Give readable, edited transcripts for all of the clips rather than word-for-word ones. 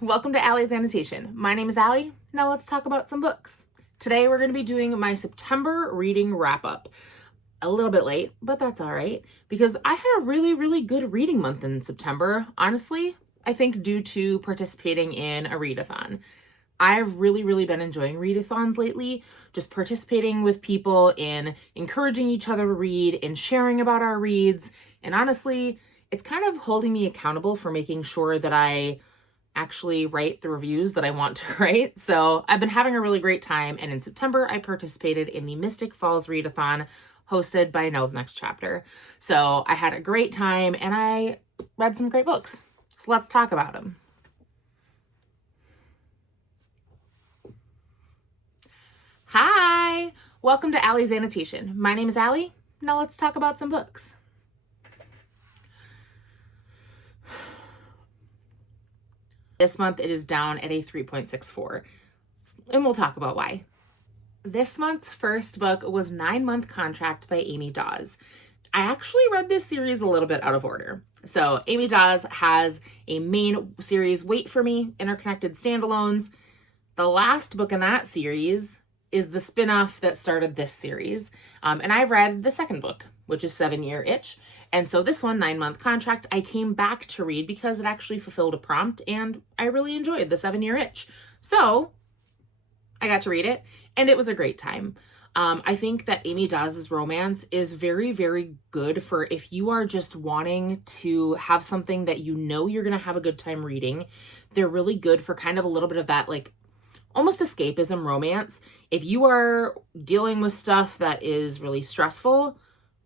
welcome to Allie's Annotation. My name is Allie. Now let's talk about some books. Today we're going to be doing my September reading wrap-up. A little bit late, but that's all right, because I had a really good reading month in September. Honestly, I think due to participating in a readathon. I've really been enjoying readathons lately, just participating with people in encouraging each other to read and sharing about our reads. And honestly, it's kind of holding me accountable for making sure that I actually write the reviews that I want to write. So I've been having a really great time. And in September, I participated in the Mystic Falls Readathon hosted by Nell's Next Chapter. So I had a great time and I read some great books. So let's talk about them. Hi, welcome to Allie's Annotation. My name is Allie. Now let's talk about some books. This month it is down at a 3.64, and we'll talk about why. This month's first book was 9 Month Contract by Amy Daws. I actually read this series a little bit out of order. So Amy Daws has a main series, Wait For Me, Interconnected Standalones. The last book in that series is the spin-off that started this series. And I've read the second book, which is 7 Year Itch. And so this one, 9 Month Contract, I came back to read because it actually fulfilled a prompt and I really enjoyed the 7 Year Itch. So I got to read it and it was a great time. I think that Amy Dawes' romance is very good for if you are just wanting to have something that you know you're going to have a good time reading. They're really good for kind of a little bit of that like almost escapism romance. If you are dealing with stuff that is really stressful,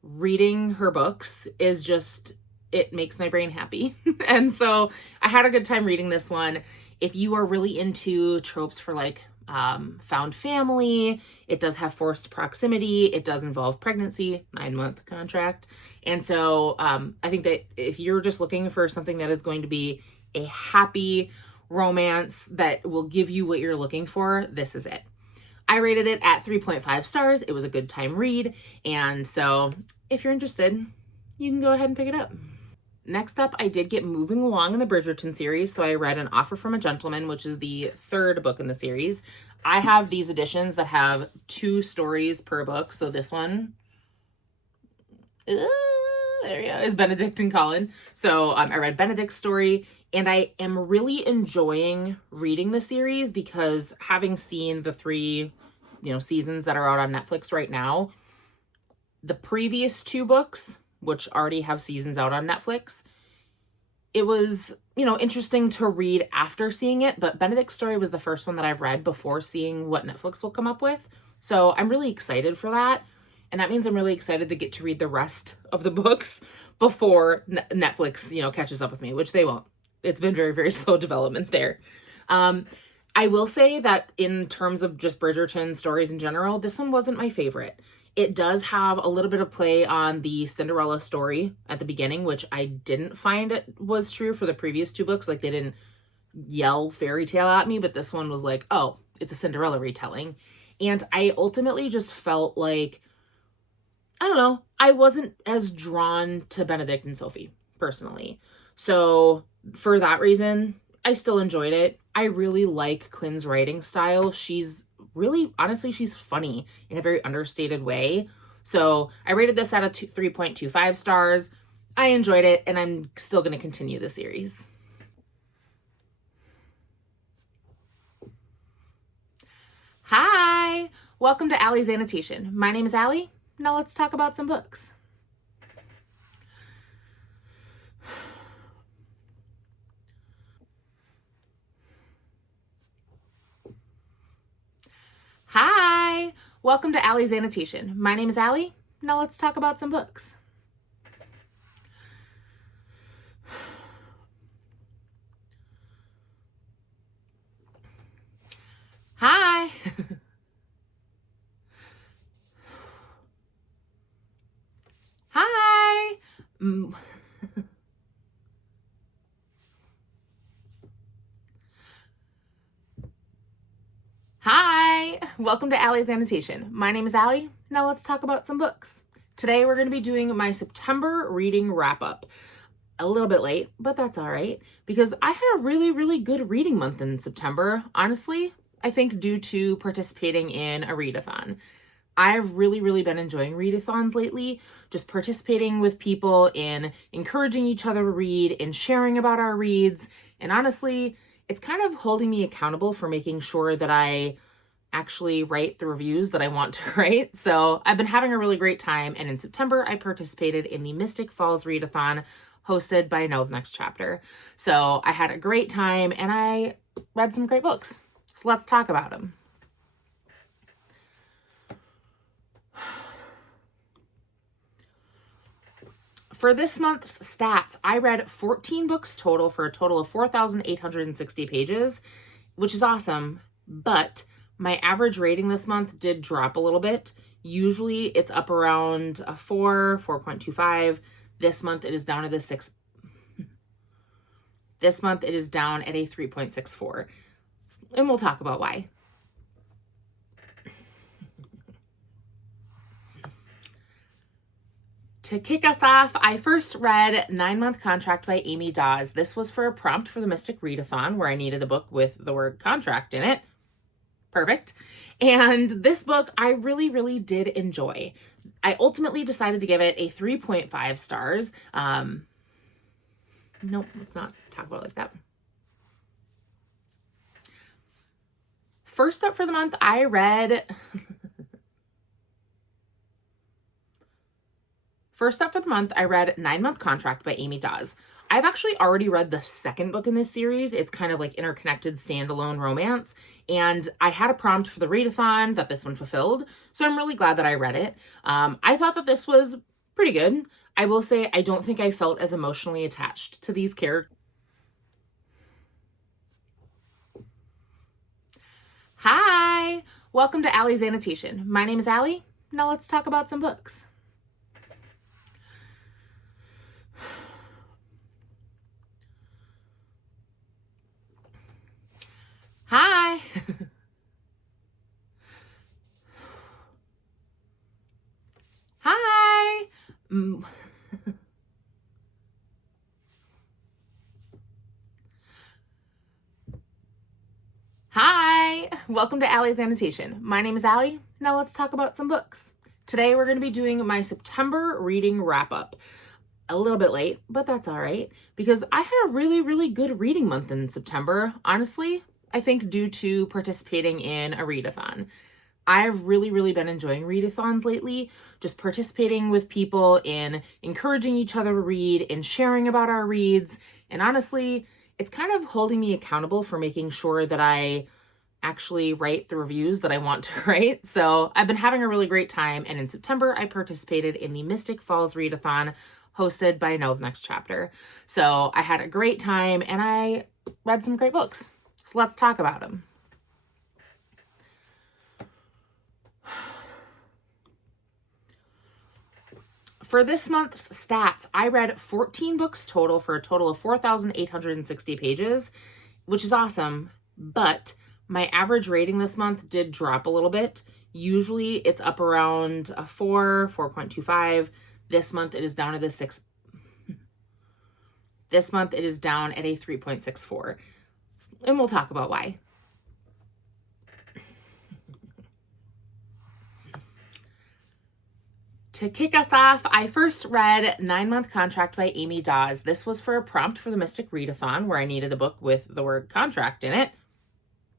reading her books is just, it makes my brain happy. And so I had a good time reading this one. If you are really into tropes for like found family, it does have forced proximity, it does involve pregnancy, 9 Month Contract. And so I think that if you're just looking for something that is going to be a happy romance that will give you what you're looking for, this is it. I rated it at 3.5 stars. It was a good time read. And so if you're interested, you can go ahead and pick it up. Next up, I did get moving along in the Bridgerton series. So I read An Offer from a Gentleman, which is the third book in the series. I have these editions that have 2 stories per book. So this one, there we go, is Benedict and Colin. So I read Benedict's story. And I am really enjoying reading the series because having seen the 3, seasons that are out on Netflix right now, the previous 2 books, which already have seasons out on Netflix, it was, interesting to read after seeing it. But Benedict's story was the first one that I've read before seeing what Netflix will come up with. So I'm really excited for that. And that means I'm really excited to get to read the rest of the books before Netflix, catches up with me, which they won't. It's been very slow development there. I will say that in terms of just Bridgerton stories in general, this one wasn't my favorite. It does have a little bit of play on the Cinderella story at the beginning, which I didn't find it was true for the previous 2 books. Like they didn't yell fairy tale at me, but this one was like, oh, it's a Cinderella retelling. And I ultimately just felt like, I don't know, I wasn't as drawn to Benedict and Sophie personally. So for that reason, I still enjoyed it. I really like Quinn's writing style. She's really, honestly, she's funny in a very understated way. So I rated this at a 3.25 stars. I enjoyed it, and I'm still going to continue the series. Hi, welcome to Allie's Annotation. My name is Allie. Now let's talk about some books. Hi, welcome to Allie's Annotation. My name is Allie. Now let's talk about some books. Hi. Hi. Hi, welcome to Allie's Annotation. My name is Allie. Now let's talk about some books. Today we're going to be doing my September reading wrap-up. A little bit late, but that's all right, because I had a really good reading month in September. Honestly, I think due to participating in a readathon. I've really been enjoying readathons lately, just participating with people in encouraging each other to read and sharing about our reads. And honestly, it's kind of holding me accountable for making sure that I actually write the reviews that I want to write. So I've been having a really great time. And in September, I participated in the Mystic Falls Readathon hosted by Nell's Next Chapter. So I had a great time and I read some great books. So let's talk about them. For this month's stats, I read 14 books total for a total of 4,860 pages, which is awesome, but my average rating this month did drop a little bit. Usually it's up around a 4.25. This month it is down at a 6. This month it is down at a 3.64. And we'll talk about why. To kick us off, I first read 9-Month Contract by Amy Daws. This was for a prompt for the Mystic Readathon where I needed a book with the word contract in it. Perfect. And this book I really did enjoy. I ultimately decided to give it a 3.5 stars. Nope, let's not talk about it like that. First up for the month, I read... First up for the month, I read 9-Month Contract by Amy Daws. I've actually already read the second book in this series. It's kind of like interconnected standalone romance. And I had a prompt for the readathon that this one fulfilled. So I'm really glad that I read it. I thought that this was pretty good. I will say I don't think I felt as emotionally attached to these characters. Hi! Welcome to Allie's Annotation. My name is Allie. Now let's talk about some books. Hi. Hi. Hi. Welcome to Allie's Annotation. My name is Allie. Now let's talk about some books. Today we're going to be doing my September reading wrap-up. A little bit late, but that's all right, because I had a really good reading month in September. Honestly, I think due to participating in a readathon. I've really been enjoying readathons lately, just participating with people in encouraging each other to read and sharing about our reads. And honestly, it's kind of holding me accountable for making sure that I actually write the reviews that I want to write. So I've been having a really great time. And in September, I participated in the Mystic Falls Readathon hosted by Nell's Next Chapter. So I had a great time and I read some great books. So let's talk about them. For this month's stats, I read 14 books total for a total of 4,860 pages, which is awesome, but my average rating this month did drop a little bit. Usually it's up around a 4.25. This month it is down at a 6. This month it is down at a 3.64. And we'll talk about why. To kick us off, I first read 9-Month Contract by Amy Daws. This was for a prompt for the Mystic Readathon where I needed a book with the word contract in it.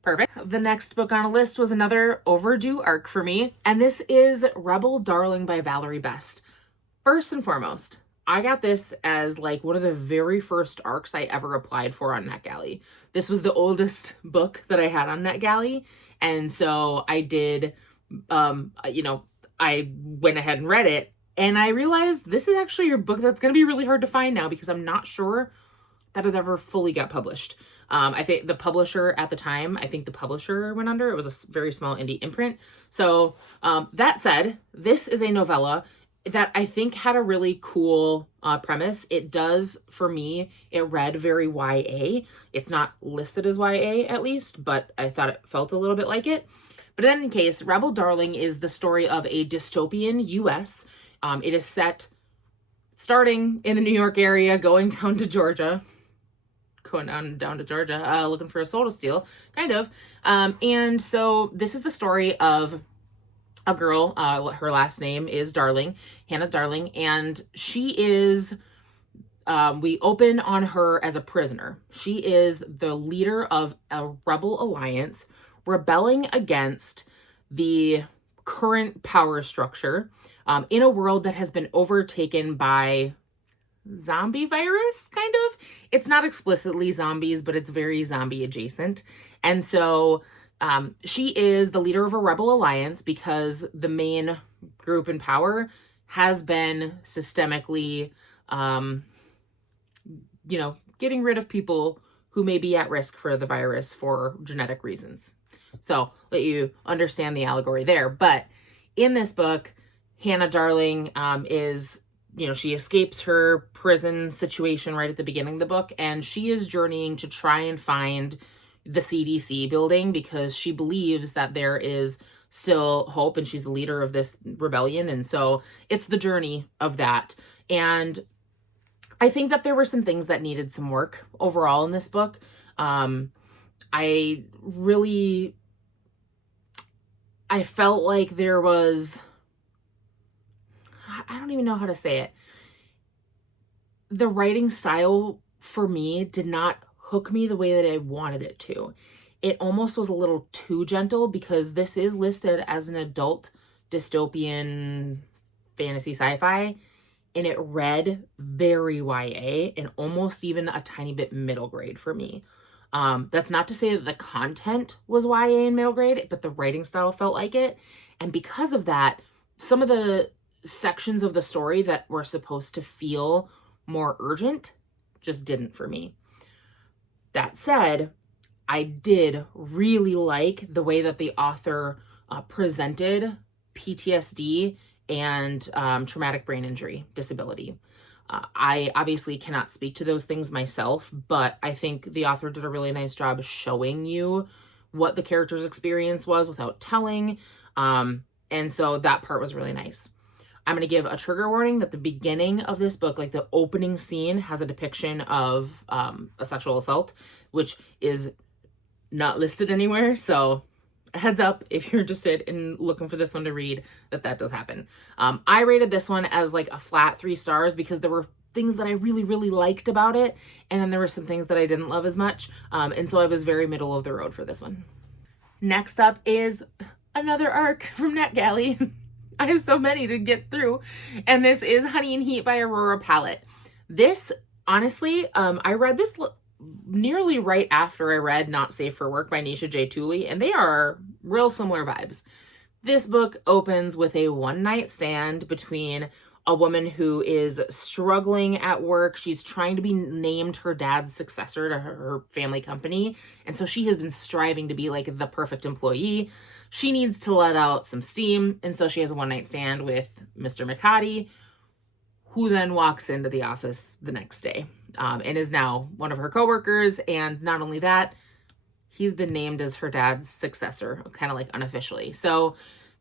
Perfect. The next book on a list was another overdue arc for me, and this is Rebel Darling by Valerie Best. First and foremost, I got this as like one of the very first arcs I ever applied for on NetGalley. This was the oldest book that I had on NetGalley. And so I did, I went ahead and read it and I realized this is actually your book that's going to be really hard to find now because I'm not sure that it ever fully got published. I think the publisher at the time, the publisher went under. It was a very small indie imprint. So that said, this is a novella that I think had a really cool premise. It does, for me, it read very YA. It's not listed as YA at least, but I thought it felt a little bit like it. But in any case, Rebel Darling is the story of a dystopian US. It is set starting in the New York area, going down to Georgia, down to Georgia, looking for a soul to steal, kind of. And so this is the story of a girl. Her last name is Darling, Hannah Darling, and she is, we open on her as a prisoner. She is the leader of a rebel alliance rebelling against the current power structure in a world that has been overtaken by zombie virus, kind of. It's not explicitly zombies, but it's very zombie adjacent. And so she is the leader of a rebel alliance because the main group in power has been systemically, getting rid of people who may be at risk for the virus for genetic reasons. So let you understand the allegory there. But in this book, Hannah Darling is, she escapes her prison situation right at the beginning of the book, and she is journeying to try and find the CDC building because she believes that there is still hope, and she's the leader of this rebellion. And so it's the journey of that. And I think that there were some things that needed some work overall in this book. I felt like there was, I don't even know how to say it. The writing style for me did not hook me the way that I wanted it to. It almost was a little too gentle because this is listed as an adult dystopian fantasy sci-fi, and it read very YA and almost even a tiny bit middle grade for me. That's not to say that the content was YA and middle grade, but the writing style felt like it. And because of that, some of the sections of the story that were supposed to feel more urgent just didn't for me. That said, I did really like the way that the author presented PTSD and traumatic brain injury disability. I obviously cannot speak to those things myself, but I think the author did a really nice job showing you what the character's experience was without telling. And so that part was really nice. I'm going to give a trigger warning that the beginning of this book, like the opening scene, has a depiction of a sexual assault, which is not listed anywhere. So heads up, if you're interested in looking for this one to read, that does happen. I rated this one as like a flat 3 stars because there were things that I really, really liked about it. And then there were some things that I didn't love as much. And so I was very middle of the road for this one. Next up is another arc from NetGalley. I have so many to get through. And this is Honey and Heat by Aurora Palit. This, honestly, I read this nearly right after I read Not Safe for Work by Nisha J. Tooley, and they are real similar vibes. This book opens with a one-night stand between a woman who is struggling at work. She's trying to be named her dad's successor to her family company, and so she has been striving to be like the perfect employee. She needs to let out some steam, and so she has a one-night stand with Mr. McCarty, who then walks into the office the next day. And is now one of her coworkers. And not only that, he's been named as her dad's successor, kind of like unofficially. So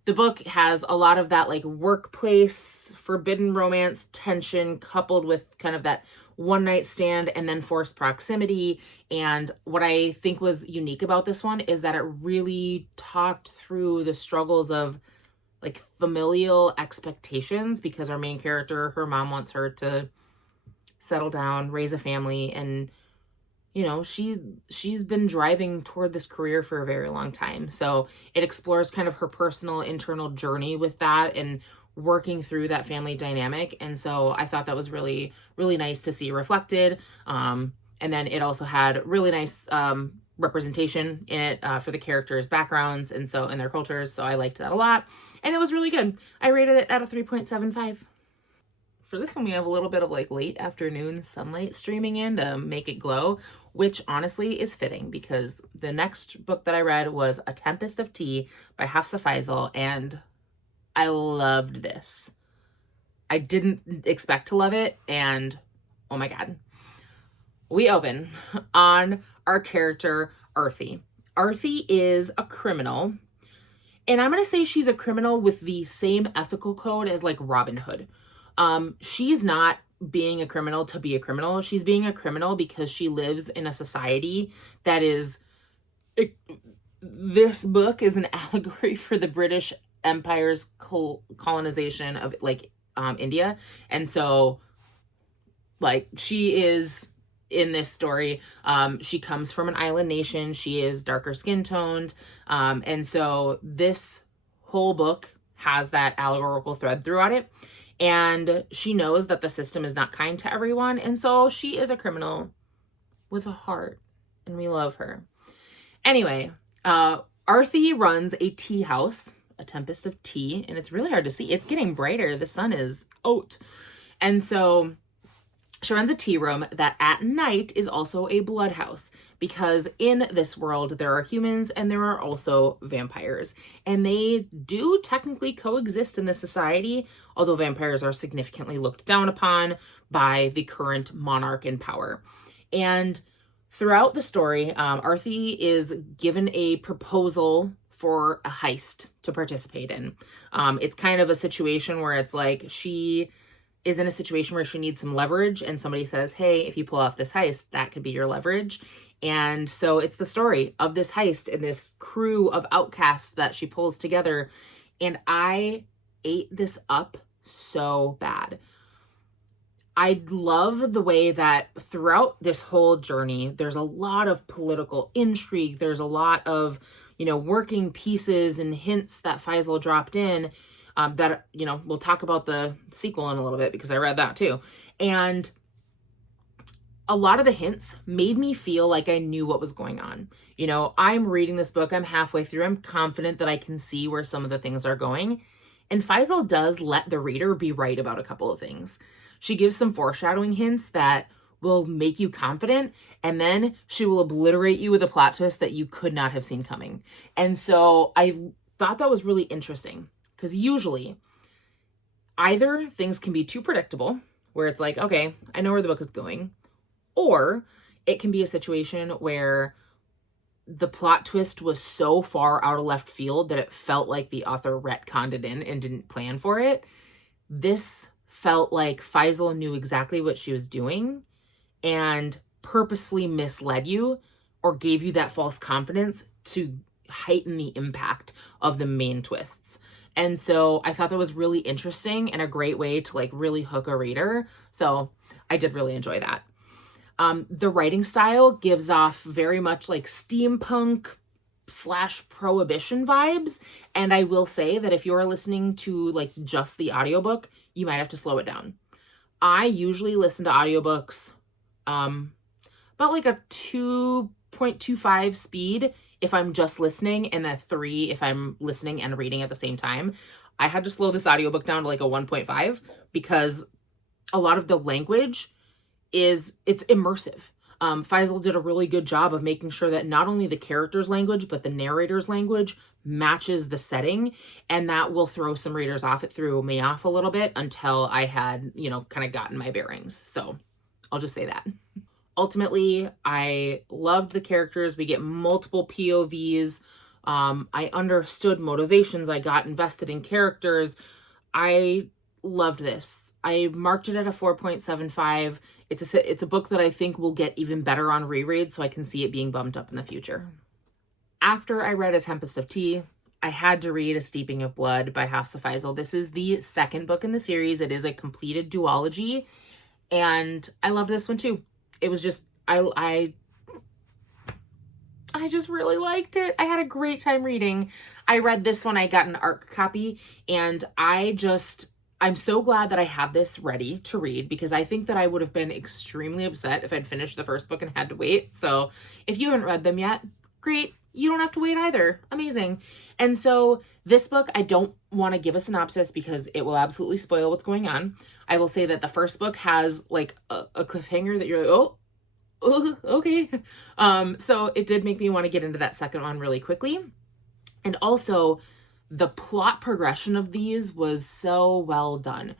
the book has a lot of that like workplace, forbidden romance tension coupled with kind of that one night stand and then forced proximity. And what I think was unique about this one is that it really talked through the struggles of like familial expectations, because our main character, her mom wants her to settle down, raise a family, and she's been driving toward this career for a very long time. So it explores kind of her personal internal journey with that and working through that family dynamic. And so I thought that was really, really nice to see reflected. And then it also had really nice representation in it for the characters' backgrounds and their cultures. So I liked that a lot. And it was really good. I rated it at a 3.75. For this one, we have a little bit of like late afternoon sunlight streaming in to make it glow, which honestly is fitting because the next book that I read was A Tempest of Tea by Hafsah Faizal, and I loved this. I didn't expect to love it, and oh my God. We open on our character, Arthi. Arthi is a criminal, and I'm going to say she's a criminal with the same ethical code as like Robin Hood. She's not being a criminal to be a criminal. She's being a criminal because she lives in a society that is... This book is an allegory for the British Empire's colonization of like India. And so like she is in this story, she comes from an island nation. She is darker skin toned. And so this whole book has that allegorical thread throughout it. And she knows that the system is not kind to everyone. And so she is a criminal with a heart, and we love her. Anyway, Arthi runs a tea house, a Tempest of tea, and it's really hard to see. It's getting brighter. The sun is out. And so she runs a tea room that at night is also a blood house, because in this world there are humans and there are also vampires, and they do technically coexist in this society, although vampires are significantly looked down upon by the current monarch in power. And throughout the story, Arthi is given a proposal for a heist to participate in. It's kind of a situation where it's like she is in a situation where she needs some leverage, and somebody says, hey, if you pull off this heist, that could be your leverage. And so it's the story of this heist and this crew of outcasts that she pulls together. And I ate this up so bad. I love the way that throughout this whole journey, there's a lot of political intrigue. There's a lot of, working pieces and hints that Faizal dropped in, that, we'll talk about the sequel in a little bit because I read that too. And a lot of the hints made me feel like I knew what was going on. I'm reading this book, I'm halfway through, I'm confident that I can see where some of the things are going. And Faizal does let the reader be right about a couple of things. She gives some foreshadowing hints that will make you confident, and then she will obliterate you with a plot twist that you could not have seen coming. And so I thought that was really interesting, because usually either things can be too predictable, where it's like, okay, I know where the book is going, or it can be a situation where the plot twist was so far out of left field that it felt like the author retconned it in and didn't plan for it. This felt like Faizal knew exactly what she was doing and purposefully misled you or gave you that false confidence to heighten the impact of the main twists. And so I thought that was really interesting and a great way to like really hook a reader. So I did really enjoy that. The writing style gives off very much like steampunk / prohibition vibes. And I will say that if you're listening to like just the audiobook, you might have to slow it down. I usually listen to audiobooks about like a 2.25 speed if I'm just listening, and a 3 if I'm listening and reading at the same time. I had to slow this audiobook down to like a 1.5 because a lot of the language it's immersive. Faizal did a really good job of making sure that not only the character's language, but the narrator's language matches the setting. And that will throw some readers off. It threw me off a little bit until I had, kind of gotten my bearings. So I'll just say that. Ultimately, I loved the characters. We get multiple POVs. I understood motivations. I got invested in characters. I loved this. I marked it at a 4.75. It's a book that I think will get even better on reread, so I can see it being bumped up in the future. After I read A Tempest of Tea, I had to read A Steeping of Blood by Hafsah Faizal. This is the second book in the series. It is a completed duology, and I loved this one too. It was just, I just really liked it. I had a great time reading. I read this one. I got an ARC copy, and I'm so glad that I had this ready to read, because I think that I would have been extremely upset if I'd finished the first book and had to wait. So if you haven't read them yet, great. You don't have to wait either. Amazing. And so this book, I don't want to give a synopsis because it will absolutely spoil what's going on. I will say that the first book has like a cliffhanger that you're like, oh, okay. So it did make me want to get into that second one really quickly. And also, the plot progression of these was so well done.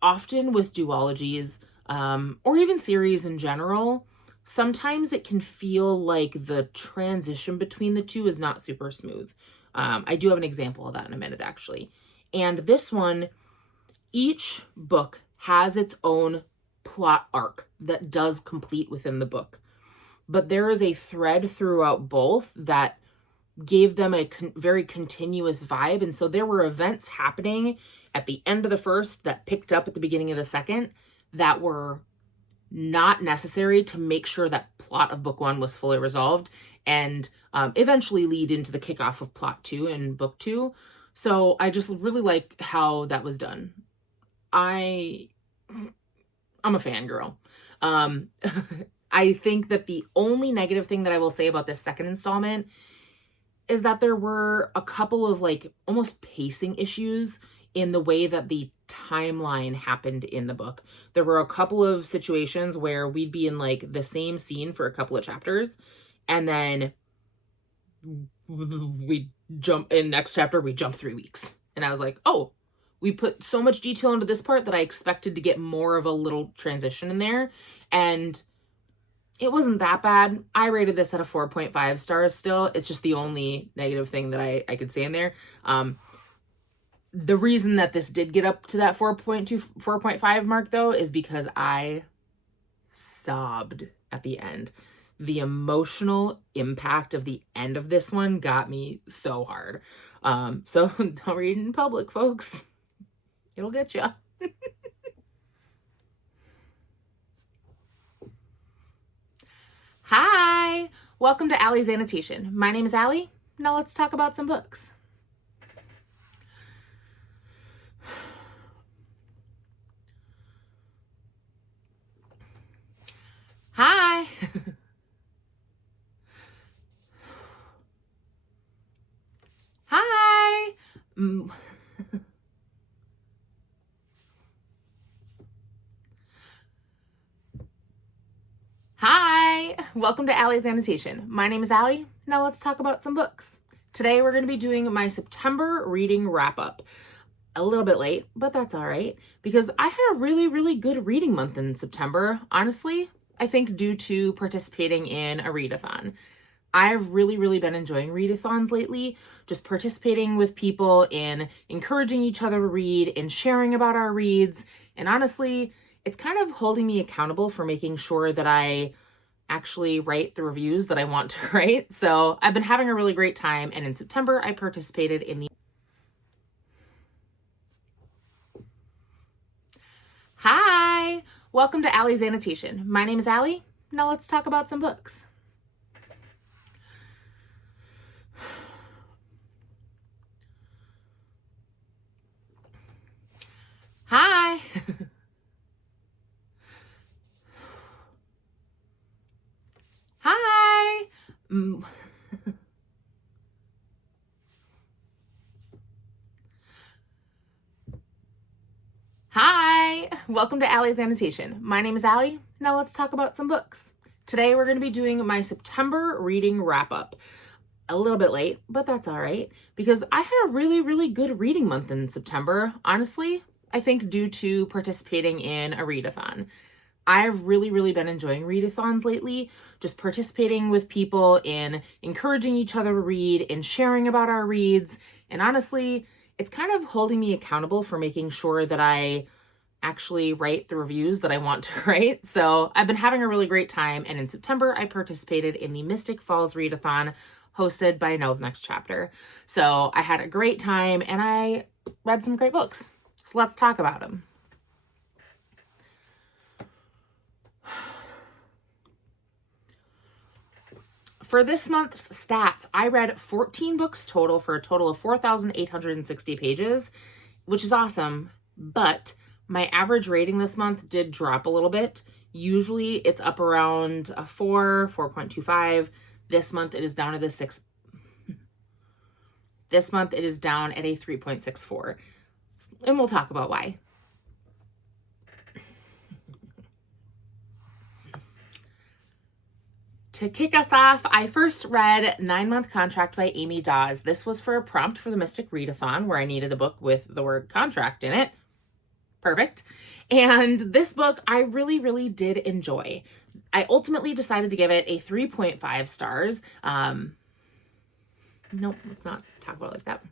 Often with duologies, or even series in general, sometimes it can feel like the transition between the two is not super smooth. I do have an example of that in a minute, actually. And this one, each book has its own plot arc that does complete within the book. But there is a thread throughout both that gave them a very continuous vibe. And so there were events happening at the end of the first that picked up at the beginning of the second that were not necessary to make sure that plot of book one was fully resolved and eventually lead into the kickoff of plot two in book two. So I just really like how that was done. I'm a fangirl. I think that the only negative thing that I will say about this second installment is that there were a couple of like almost pacing issues in the way that the timeline happened in the book. There were a couple of situations where we'd be in like the same scene for a couple of chapters, and then we jump in next chapter, we jump 3 weeks. And I was like, oh, we put so much detail into this part that I expected to get more of a little transition in there. And it wasn't that bad. I rated this at a 4.5 stars still. It's just the only negative thing that I could say in there. The reason that this did get up to that 4.2, 4.5 mark, though, is because I sobbed at the end. The emotional impact of the end of this one got me so hard. So don't read in public, folks. It'll get you. Hi! Welcome to Allie's Annotation. My name is Allie. Now let's talk about some books. Hi! Hi! Hi! Welcome to Allie's Annotation. My name is Allie. Now let's talk about some books. Today we're going to be doing my September reading wrap-up. A little bit late, but that's all right, because I had a really, really good reading month in September. Honestly, I think due to participating in a readathon. I've really, really been enjoying readathons lately, just participating with people in encouraging each other to read and sharing about our reads. And honestly, it's kind of holding me accountable for making sure that I actually write the reviews that I want to write. So I've been having a really great time. And in September, I participated in the... Hi! Welcome to Allie's Annotation. My name is Allie. Now let's talk about some books. Hi! Hi! Hi! Welcome to Allie's Annotation. My name is Allie. Now let's talk about some books. Today we're going to be doing my September reading wrap-up. A little bit late, but that's all right, because I had a really, really good reading month in September. Honestly, I think due to participating in a readathon. I've really, really been enjoying readathons lately, just participating with people in encouraging each other to read and sharing about our reads. And honestly, it's kind of holding me accountable for making sure that I actually write the reviews that I want to write. So I've been having a really great time. And in September, I participated in the Mystic Falls Readathon hosted by Nell's Next Chapter. So I had a great time and I read some great books. So let's talk about them. For this month's stats, I read 14 books total for a total of 4,860 pages, which is awesome, but my average rating this month did drop a little bit. Usually it's up around a 4.25. This month it is down at a 6. This month it is down at a 3.64. And we'll talk about why. To kick us off, I first read 9-Month Contract by Amy Daws. This was for a prompt for the Mystic Readathon where I needed a book with the word contract in it. Perfect. And this book I really, really did enjoy. I ultimately decided to give it a 3.5 stars. Nope, let's not talk about it like that.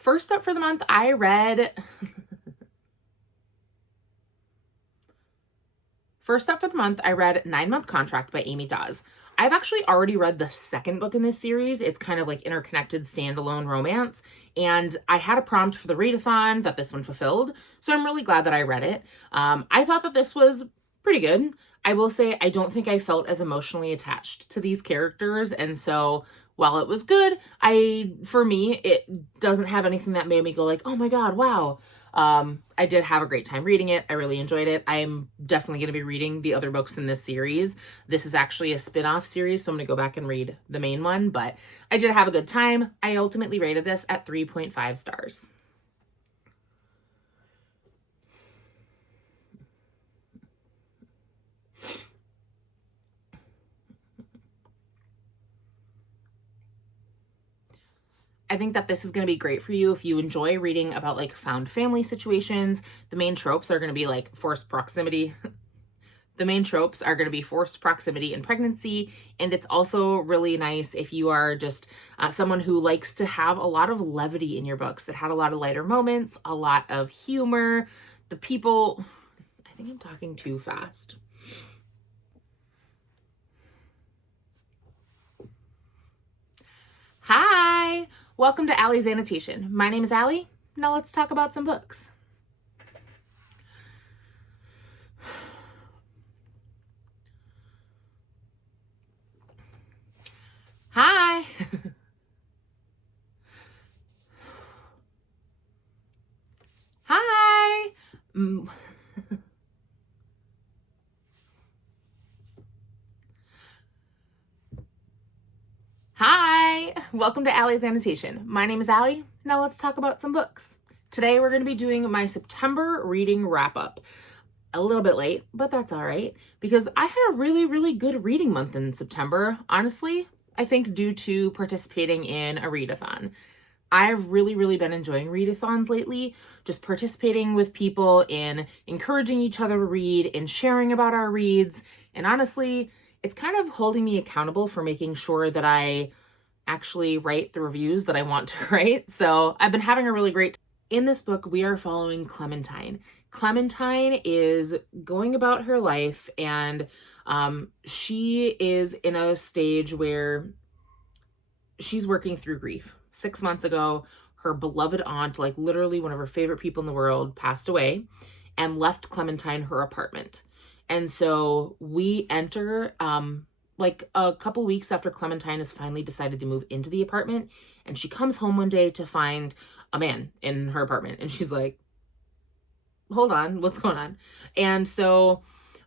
First up for the month, I read... Nine Month Contract by Amy Daws. I've actually already read the second book in this series. It's kind of like interconnected standalone romance. And I had a prompt for the readathon that this one fulfilled. So I'm really glad that I read it. I thought that this was pretty good. I will say I don't think I felt as emotionally attached to these characters. And so while it was good, for me, it doesn't have anything that made me go like, oh my God, wow. I did have a great time reading it. I really enjoyed it. I'm definitely going to be reading the other books in this series. This is actually a spin-off series, so I'm going to go back and read the main one, but I did have a good time. I ultimately rated this at 3.5 stars. I think that this is going to be great for you if you enjoy reading about like found family situations. The main tropes are going to be like forced proximity. The main tropes are going to be forced proximity and pregnancy. And it's also really nice if you are just someone who likes to have a lot of levity in your books, that had a lot of lighter moments, a lot of humor. The people, I think I'm talking too fast. Hi, welcome to Allie's Annotation. My name is Allie. Now let's talk about some books. Hi. Hi. Hi, welcome to Allie's Annotation. My name is Allie. Now let's talk about some books. Today we're going to be doing my September reading wrap-up. A little bit late, but that's all right, because I had a really, really good reading month in September. Honestly, I think due to participating in a readathon. I've really, really been enjoying readathons lately, just participating with people in encouraging each other to read and sharing about our reads. And honestly, it's kind of holding me accountable for making sure that I actually write the reviews that I want to write. So I've been having a really great time. In this book, we are following Clementine. Clementine is going about her life, and she is in a stage where she's working through grief. 6 months ago, her beloved aunt, like literally one of her favorite people in the world, passed away and left Clementine her apartment. And so we enter like a couple weeks after Clementine has finally decided to move into the apartment, and she comes home one day to find a man in her apartment, and she's like, hold on, what's going on? And so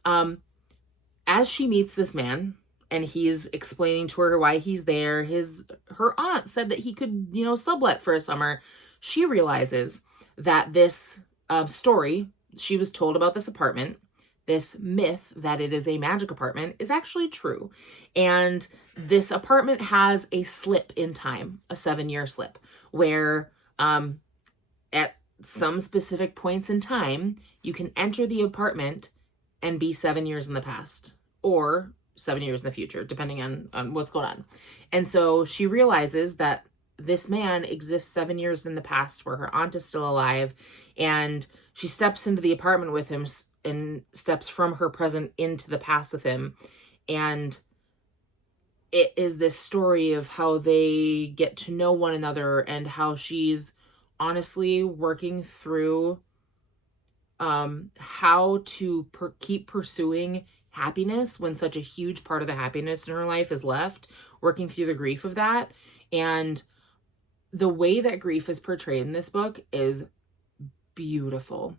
as she meets this man and he's explaining to her why he's there, her aunt said that he could, sublet for a summer. She realizes that this story she was told about this apartment, this myth that it is a magic apartment, is actually true. And this apartment has a slip in time, a 7-year slip, where at some specific points in time, you can enter the apartment and be 7 years in the past or 7 years in the future, depending on what's going on. And so she realizes that this man exists 7 years in the past where her aunt is still alive, and she steps into the apartment with him and steps from her present into the past with him. And it is this story of how they get to know one another and how she's honestly working through how to keep pursuing happiness when such a huge part of the happiness in her life is left, working through the grief of that. And the way that grief is portrayed in this book is beautiful.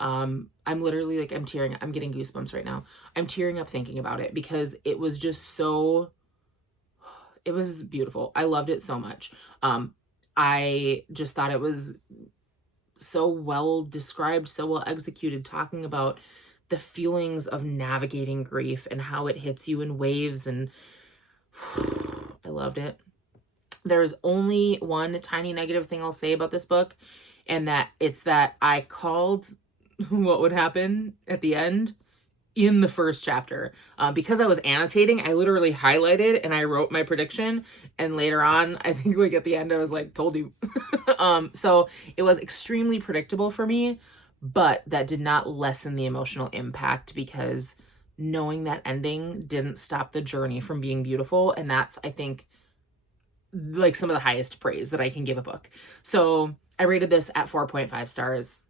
I'm literally like, I'm tearing, I'm getting goosebumps right now. I'm tearing up thinking about it because it was just it was beautiful. I loved it so much. I just thought it was so well described, so well executed, talking about the feelings of navigating grief and how it hits you in waves. And I loved it. There's only one tiny negative thing I'll say about this book, and that it's that I called what would happen at the end in the first chapter. Because I was annotating, I literally highlighted and I wrote my prediction. And later on, I think like at the end, I was like, told you. So it was extremely predictable for me, but that did not lessen the emotional impact because knowing that ending didn't stop the journey from being beautiful. And that's, I think, like some of the highest praise that I can give a book. So I rated this at 4.5 stars.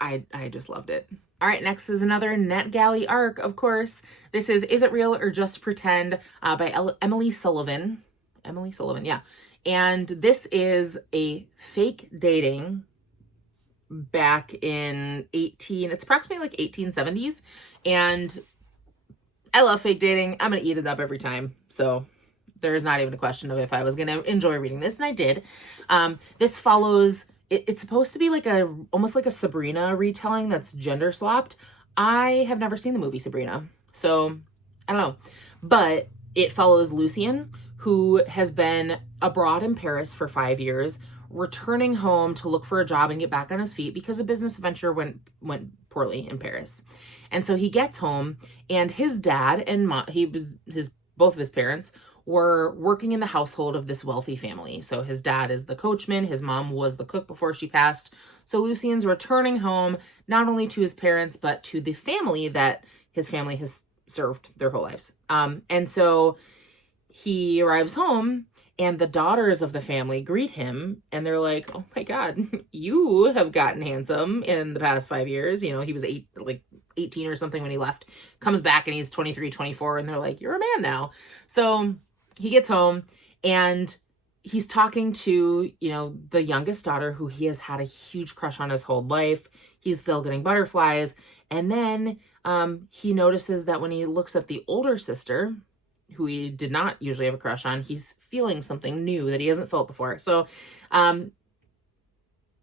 I just loved it. All right, next is another NetGalley arc, of course. This is It Real or Just Pretend by Emily Sullivan. Emily Sullivan, yeah. And this is a fake dating back in it's approximately like 1870s. And I love fake dating. I'm going to eat it up every time. So there's not even a question of if I was going to enjoy reading this, and I did. This follows... It's supposed to be like almost like a Sabrina retelling that's gender swapped. I have never seen the movie Sabrina, so I don't know. But it follows Lucien, who has been abroad in Paris for 5 years, returning home to look for a job and get back on his feet because a business venture went poorly in Paris. And so he gets home, and his dad and both of his parents were working in the household of this wealthy family. So his dad is the coachman, his mom was the cook before she passed. So Lucien's returning home, not only to his parents, but to the family that his family has served their whole lives. And so he arrives home, and the daughters of the family greet him, and they're like, oh my God, you have gotten handsome in the past 5 years. You know, he was 18 or something when he left, comes back and he's 23, 24, and they're like, you're a man now. So he gets home and he's talking to, the youngest daughter who he has had a huge crush on his whole life. He's still getting butterflies. And then he notices that when he looks at the older sister, who he did not usually have a crush on, he's feeling something new that he hasn't felt before. So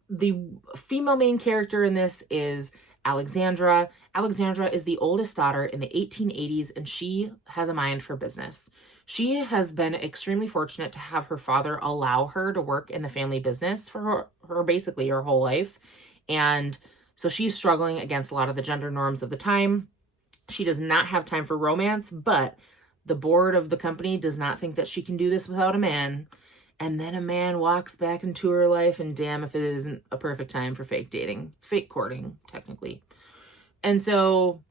the female main character in this is Alexandra. Alexandra is the oldest daughter in the 1880s, and she has a mind for business. She has been extremely fortunate to have her father allow her to work in the family business for her basically her whole life. And so she's struggling against a lot of the gender norms of the time. She does not have time for romance, but the board of the company does not think that she can do this without a man. And then a man walks back into her life, and damn if it isn't a perfect time for fake dating, fake courting, technically. And so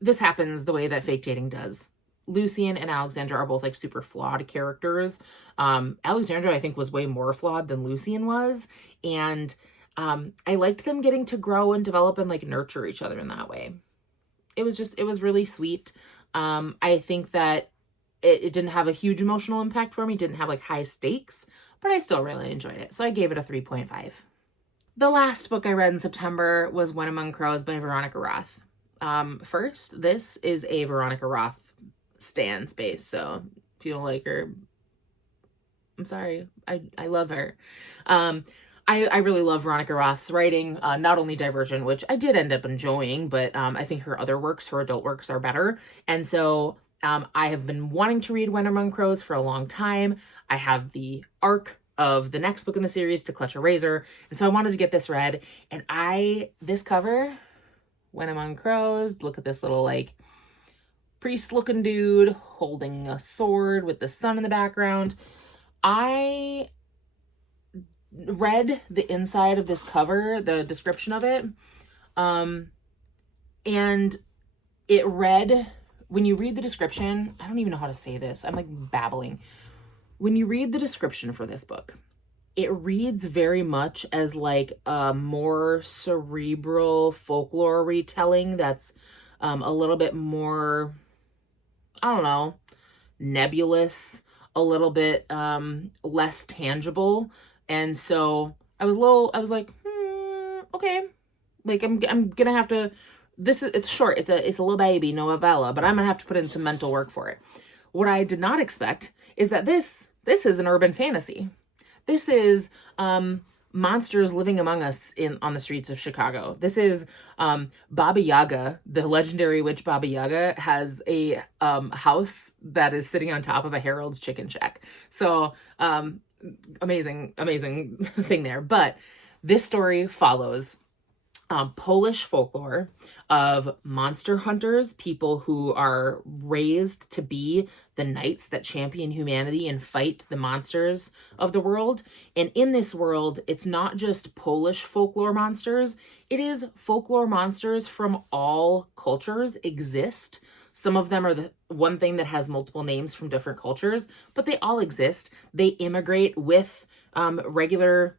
this happens the way that fake dating does. Lucien and Alexandra are both like super flawed characters. Alexandra, I think, was way more flawed than Lucien was. And I liked them getting to grow and develop and like nurture each other in that way. It was really sweet. I think that it didn't have a huge emotional impact for me. Didn't have like high stakes, but I still really enjoyed it. So I gave it a 3.5. The last book I read in September was When Among Crows by Veronica Roth. First, this is a Veronica Roth stan space. So if you don't like her, I'm sorry. I love her. I really love Veronica Roth's writing, not only Divergent, which I did end up enjoying, but I think her other works, her adult works, are better. And so I have been wanting to read When Among Crows for a long time. I have the arc of the next book in the series, To Clutch a Razor, and so I wanted to get this read. And this cover, When Among Crows, look at this little like priest-looking dude holding a sword with the sun in the background. I read the inside of this cover, the description of it, and it read, when you read the description, I don't even know how to say this, I'm like babbling. When you read the description for this book, it reads very much as like a more cerebral folklore retelling that's a little bit more, I don't know, nebulous, a little bit less tangible. And so I was like, okay, like I'm gonna have to, it's short, it's a little baby novella, but I'm gonna have to put in some mental work for it. What I did not expect is that this is an urban fantasy. This is monsters living among us on the streets of Chicago. This is Baba Yaga, the legendary witch Baba Yaga, has a house that is sitting on top of a Harold's chicken shack. So amazing thing there. But this story follows Polish folklore of monster hunters, people who are raised to be the knights that champion humanity and fight the monsters of the world. And in this world, it's not just Polish folklore monsters, it is folklore monsters from all cultures exist. Some of them are the one thing that has multiple names from different cultures, but they all exist. They immigrate with regular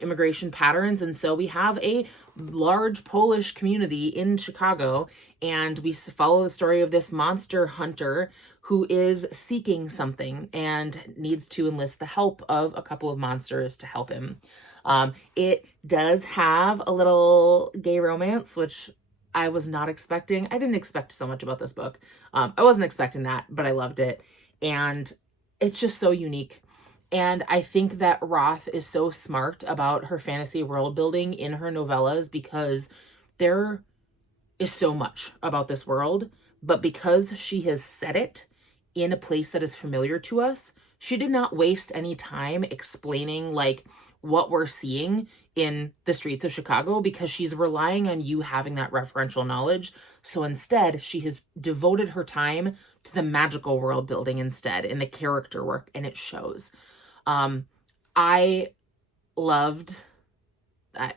immigration patterns. And so we have a large Polish community in Chicago, and we follow the story of this monster hunter who is seeking something and needs to enlist the help of a couple of monsters to help him. It does have a little gay romance, which I was not expecting. I didn't expect so much about this book. I wasn't expecting that, but I loved it. And it's just so unique. And I think that Roth is so smart about her fantasy world building in her novellas because there is so much about this world, but because she has set it in a place that is familiar to us, she did not waste any time explaining like what we're seeing in the streets of Chicago because she's relying on you having that referential knowledge. So instead, she has devoted her time to the magical world building instead and the character work, and it shows. I loved, I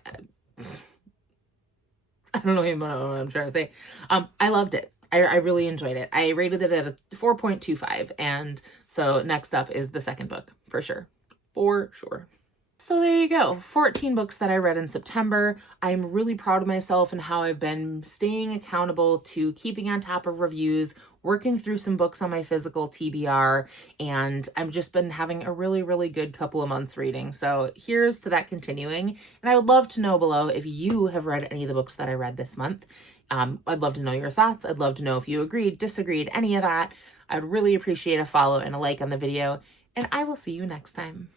don't know even what I'm trying to say. I loved it. I really enjoyed it. I rated it at a 4.25. And so next up is the second book for sure. For sure. So there you go, 14 books that I read in September. I'm really proud of myself and how I've been staying accountable to keeping on top of reviews, working through some books on my physical TBR, and I've just been having a really, really good couple of months reading. So here's to that continuing. And I would love to know below if you have read any of the books that I read this month. I'd love to know your thoughts. I'd love to know if you agreed, disagreed, any of that. I'd really appreciate a follow and a like on the video, and I will see you next time.